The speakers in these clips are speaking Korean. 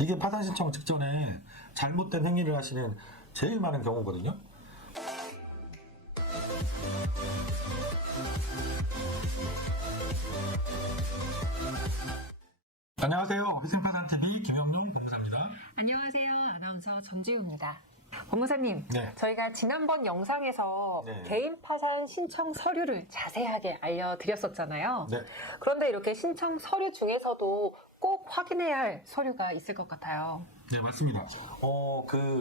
이게 파산 신청 직전에 잘못된 행위를 하시는 제일 많은 경우거든요. 안녕하세요. 회생파산TV 김영룡 법무사입니다. 안녕하세요. 아나운서 전지우입니다. 법무사님, 네. 저희가 지난번 영상에서 네. 개인 파산 신청 서류를 자세하게 알려드렸었잖아요. 네. 그런데 이렇게 신청 서류 중에서도 꼭 확인해야 할 서류가 있을 것 같아요. 네, 맞습니다.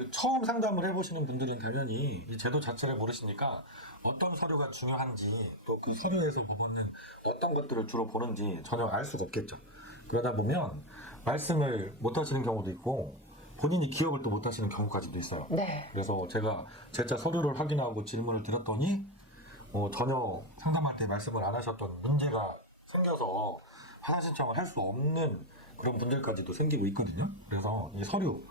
처음 상담을 해보시는 분들은 당연히 이 제도 자체를 모르시니까 어떤 서류가 중요한지 또 그 서류에서 보는 어떤 것들을 주로 보는지 전혀 알 수가 없겠죠. 그러다 보면 말씀을 못 하시는 경우도 있고 본인이 기억을 또 못 하시는 경우까지도 있어요. 네. 그래서 제가 제자 서류를 확인하고 질문을 드렸더니 전혀 상담할 때 말씀을 안 하셨던 문제가 생겨서 파산 신청을 할 수 없는 그런 분들까지도 생기고 있거든요. 그래서 이 서류,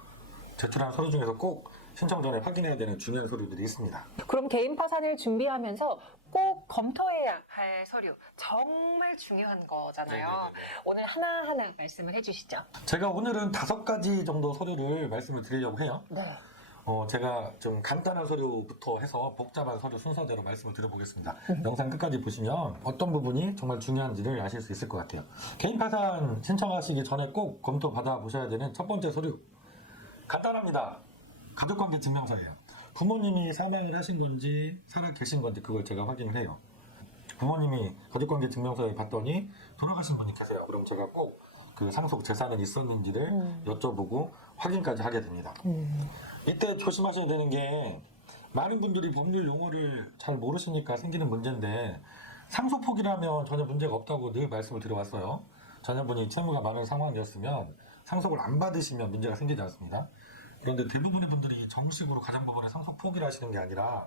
제출한 서류 중에서 꼭 신청 전에 확인해야 되는 중요한 서류들이 있습니다. 그럼 개인 파산을 준비하면서 꼭 검토해야 할 서류, 정말 중요한 거잖아요. 네네네. 오늘 하나하나 말씀을 해주시죠. 제가 오늘은 5가지 정도 서류를 말씀을 드리려고 해요. 네. 제가 좀 간단한 서류부터 해서 복잡한 서류 순서대로 말씀을 드려보겠습니다. 영상 끝까지 보시면 어떤 부분이 정말 중요한지를 아실 수 있을 것 같아요. 개인 파산 신청하시기 전에 꼭 검토 받아보셔야 되는 첫 번째 서류. 간단합니다. 가족관계 증명서예요. 부모님이 사망을 하신 건지 살아 계신 건지 그걸 제가 확인을 해요. 부모님이 가족관계 증명서에 봤더니 돌아가신 분이 계세요. 그럼 제가 꼭 그 상속 재산은 있었는지를 여쭤보고 확인까지 하게 됩니다. 이때 조심하셔야 되는 게 많은 분들이 법률 용어를 잘 모르시니까 생기는 문제인데 상속 포기라면 전혀 문제가 없다고 늘 말씀을 드려왔어요. 자녀분이 채무가 많은 상황이었으면 상속을 안 받으시면 문제가 생기지 않습니다. 그런데 대부분의 분들이 정식으로 가정법원에 상속 포기를 하시는 게 아니라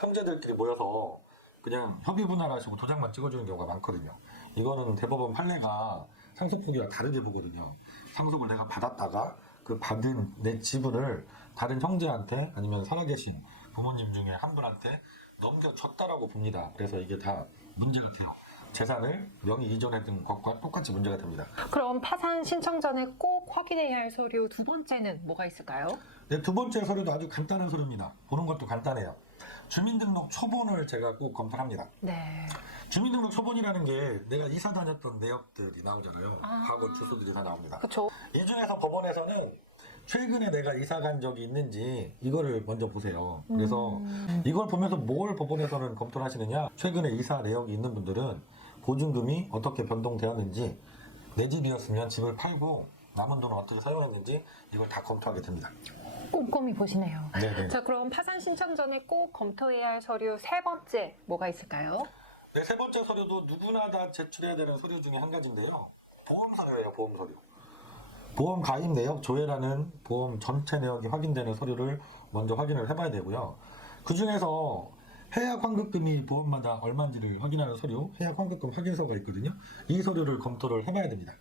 형제들끼리 모여서 그냥 협의 분할하시고 도장만 찍어주는 경우가 많거든요. 이거는 대법원 판례가 상속 포기와 다르게 보거든요. 상속을 내가 받았다가 그 받은 내 지분을 다른 형제한테 아니면 살아계신 부모님 중에 한 분한테 넘겨줬다라고 봅니다. 그래서 이게 다 문제가 돼요. 재산을 명의 이전했던 것과 똑같이 문제가 됩니다. 그럼 파산 신청 전에 꼭 확인해야 할 서류 두 번째는 뭐가 있을까요? 네, 두 번째 서류도 아주 간단한 서류입니다. 보는 것도 간단해요. 주민등록 초본을 제가 꼭 검토합니다. 네. 주민등록 초본이라는 게 내가 이사 다녔던 내역들이 나오잖아요. 과거 주소들이 다 나옵니다. 그렇죠. 이 중에서 법원에서는 최근에 내가 이사 간 적이 있는지 이거를 먼저 보세요. 그래서 이걸 보면서 뭘 법원에서는 검토를 하시느냐, 최근에 이사 내역이 있는 분들은 보증금이 어떻게 변동되었는지, 내 집이었으면 집을 팔고 남은 돈을 어떻게 사용했는지 이걸 다 검토하게 됩니다. 꼼꼼히 보시네요. 네네. 자, 그럼 파산 신청 전에 꼭 검토해야 할 서류 세 번째 뭐가 있을까요? 네, 세 번째 서류도 누구나 다 제출해야 되는 서류 중에 한 가지인데요. 보험 서류예요, 보험 서류. 보험 가입 내역 조회라는 보험 전체 내역이 확인되는 서류를 먼저 확인을 해봐야 되고요. 그 중에서 해약 환급금이 보험마다 얼마인지를 확인하는 서류, 해약 환급금 확인서가 있거든요. 이 서류를 검토를 해봐야 됩니다.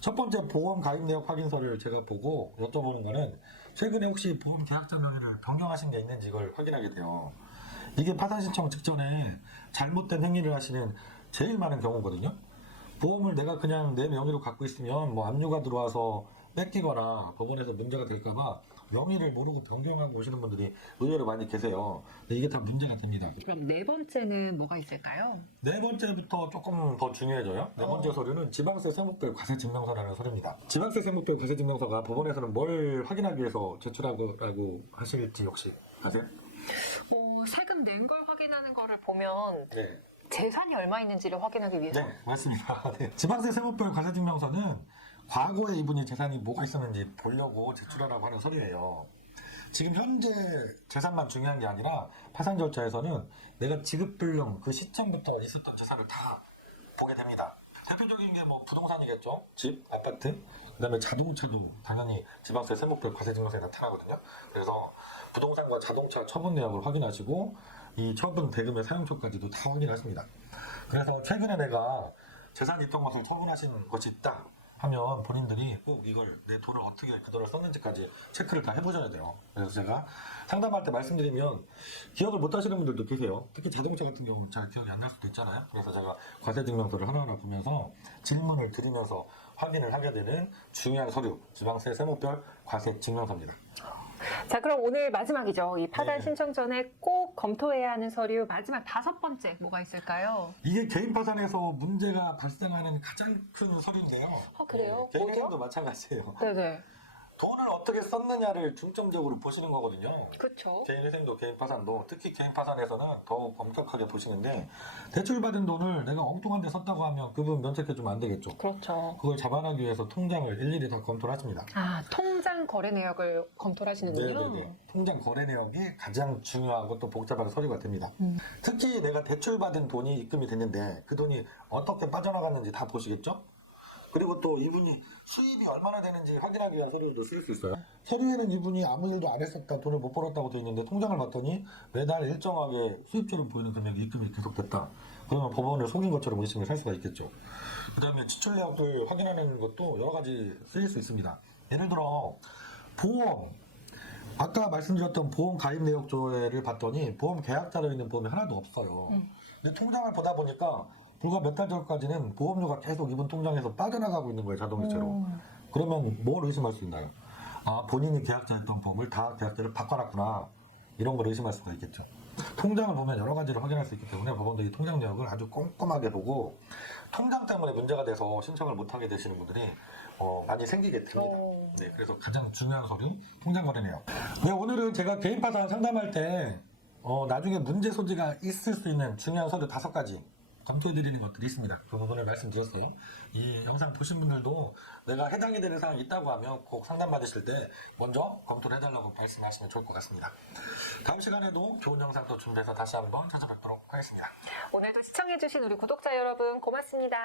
첫 번째 보험 가입 내역 확인서를 제가 보고 여쭤보는 거는 최근에 혹시 보험 계약자 명의를 변경하신 게 있는지 이걸 확인하게 돼요. 이게 파산 신청 직전에 잘못된 행위를 하시는 제일 많은 경우거든요. 보험을 내가 그냥 내 명의로 갖고 있으면 뭐 압류가 들어와서 뺏기거나 법원에서 문제가 될까봐 명의를 모르고 변경하고 오시는 분들이 의외로 많이 계세요. 근데 이게 다 문제가 됩니다. 그럼 네 번째는 뭐가 있을까요? 네 번째부터 조금 더 중요해져요. 네 번째 서류는 지방세 세무별 과세증명서라는 서류입니다. 지방세 세무별 과세증명서가 법원에서는 뭘 확인하기 위해서 제출하라고 하실지 혹시 아세요? 세금 낸 걸 확인하는 거를 보면 네. 재산이 얼마 있는지를 확인하기 위해서. 네, 맞습니다. 네. 지방세 세무별 과세증명서는 과거에 이분이 재산이 뭐가 있었는지 보려고 제출하라고 하는 서류예요. 지금 현재 재산만 중요한 게 아니라 파산 절차에서는 내가 지급불능 그 시점부터 있었던 재산을 다 보게 됩니다. 대표적인 게 뭐 부동산이겠죠. 집, 아파트, 그 다음에 자동차도 당연히 지방세 세무별 과세증명서에 나타나거든요. 그래서 부동산과 자동차 처분 내역을 확인하시고 이 처분 대금의 사용처까지도 다 확인하십니다. 그래서 최근에 내가 재산이 있던 것을 처분하신 것이 있다 하면 본인들이 꼭 이걸 내 돈을 어떻게 그 돈을 썼는지까지 체크를 다 해보셔야 돼요. 그래서 제가 상담할 때 말씀드리면 기억을 못 하시는 분들도 계세요. 특히 자동차 같은 경우는 잘 기억이 안 날 수도 있잖아요. 그래서 제가 과세증명서를 하나하나 보면서 질문을 드리면서 확인을 하게 되는 중요한 서류, 지방세 세목별 과세 증명서입니다. 자, 그럼 오늘 마지막이죠. 이 파산 네. 신청 전에 꼭 검토해야 하는 서류 마지막 5번째 뭐가 있을까요? 이게 개인 파산에서 문제가 발생하는 가장 큰 서류인데요. 그래요? 개인 뭐예요? 회생도 마찬가지예요. 네네. 돈을 어떻게 썼느냐를 중점적으로 보시는 거거든요. 그렇죠. 개인 회생도 개인 파산도 특히 개인 파산에서는 더욱 엄격하게 보시는데 대출받은 돈을 내가 엉뚱한 데 썼다고 하면 그분 면책해주면 안 되겠죠. 그렇죠. 그걸 잡아내기 위해서 통장을 일일이 다 검토를 하십니다. 아, 통장 거래 내역을 검토를 하시는군요. 네네네. 통장 거래 내역이 가장 중요하고 또 복잡한 서류가 됩니다. 음. 특히 내가 대출받은 돈이 입금이 됐는데 그 돈이 어떻게 빠져나갔는지 다 보시겠죠? 그리고 또 이분이 수입이 얼마나 되는지 확인하기 위한 서류도 쓸 수 있어요. 서류에는 이분이 아무 일도 안 했었다, 돈을 못 벌었다고 돼 있는데 통장을 봤더니 매달 일정하게 수입처럼 보이는 금액이 입금이 계속됐다. 그러면 법원을 속인 것처럼 의심을 할 수가 있겠죠. 그 다음에 지출 내역을 확인하는 것도 여러 가지 쓰일 수 있습니다. 예를 들어 보험, 아까 말씀드렸던 보험 가입 내역 조회를 봤더니 보험 계약자로 있는 보험이 하나도 없어요. 근데 통장을 보다 보니까 불과 몇 달 전까지는 보험료가 계속 이분 통장에서 빠져나가고 있는 거예요, 자동이체로. 그러면 뭘 의심할 수 있나요? 아, 본인이 계약자였던 보험을 다 계약자를 바꿔놨구나. 이런 걸 의심할 수가 있겠죠. 통장을 보면 여러 가지를 확인할 수 있기 때문에 법원들이 통장 내역을 아주 꼼꼼하게 보고 통장 때문에 문제가 돼서 신청을 못하게 되시는 분들이 많이 생기게 됩니다. 네, 그래서 가장 중요한 서류, 통장 거래 내역. 네, 오늘은 제가 개인 파산 상담할 때 나중에 문제 소지가 있을 수 있는 중요한 서류 5가지 검토해드리는 것들이 있습니다. 그 부분을 말씀드렸어요. 이 영상 보신 분들도 내가 해당이 되는 사항이 있다고 하면 꼭 상담 받으실 때 먼저 검토를 해달라고 말씀하시면 좋을 것 같습니다. 다음 시간에도 좋은 영상 또 준비해서 다시 한번 찾아뵙도록 하겠습니다. 오늘도 시청해주신 우리 구독자 여러분 고맙습니다.